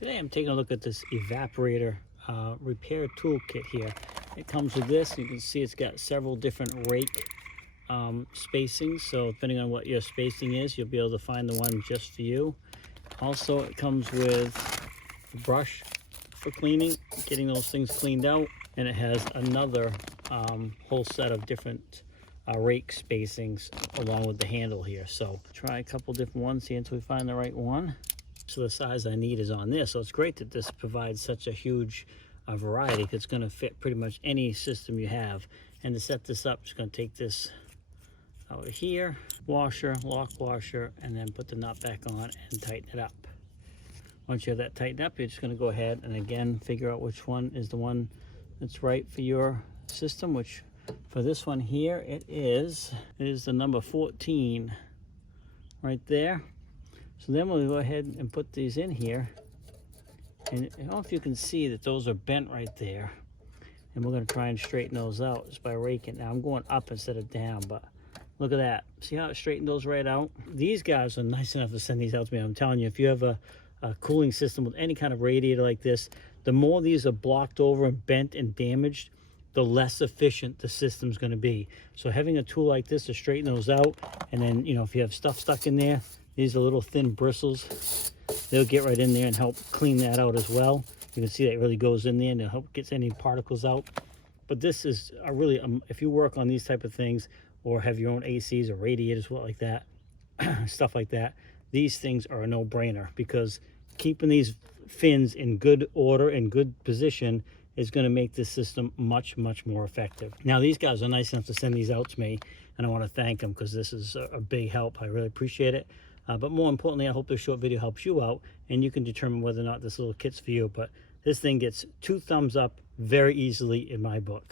Today I'm taking a look at this Evaporator repair tool kit here. It comes with this. You can see it's got several different rake spacings, so depending on what your spacing is, you'll be able to find the one just for you. Also, it comes with a brush for cleaning, getting those things cleaned out, and it has another whole set of different rake spacings along with the handle here. So try a couple different ones here until we find the right one. So the size I need is on this, so it's great that this provides such a huge variety. It's going to fit pretty much any system you have. And to set this up, just going to take this out of here, washer, lock washer, and then put the nut back on and tighten it up. Once you have that tightened up, you're just going to go ahead and again figure out which one is the one that's right for your system, which for this one here it is the number 14 right there. So then we'll go ahead and put these in here, and I don't know if you can see that those are bent right there, and we're going to try and straighten those out just by raking. Now I'm going up instead of down, but look at that. See how it straightened those right out? These guys are nice enough to send these out to me. I'm telling you, if you have a cooling system with any kind of radiator like this, the more these are blocked over and bent and damaged, the less efficient the system's going to be. So having a tool like this to straighten those out, and then, you know, if you have stuff stuck in there, these are little thin bristles, they'll get right in there and help clean that out as well. You can see that it really goes in there and it helps get any particles out. But this is a really, if you work on these type of things or have your own ACs or radiators, what like that, stuff like that, these things are a no-brainer, because keeping these fins in good order and good position is going to make this system much more effective. Now these guys are nice enough to send these out to me, and I want to thank them because this is a big help. I really appreciate it. But more importantly, I hope this short video helps you out and you can determine whether or not this little kit's for you. But this thing gets 2 thumbs up very easily in my book.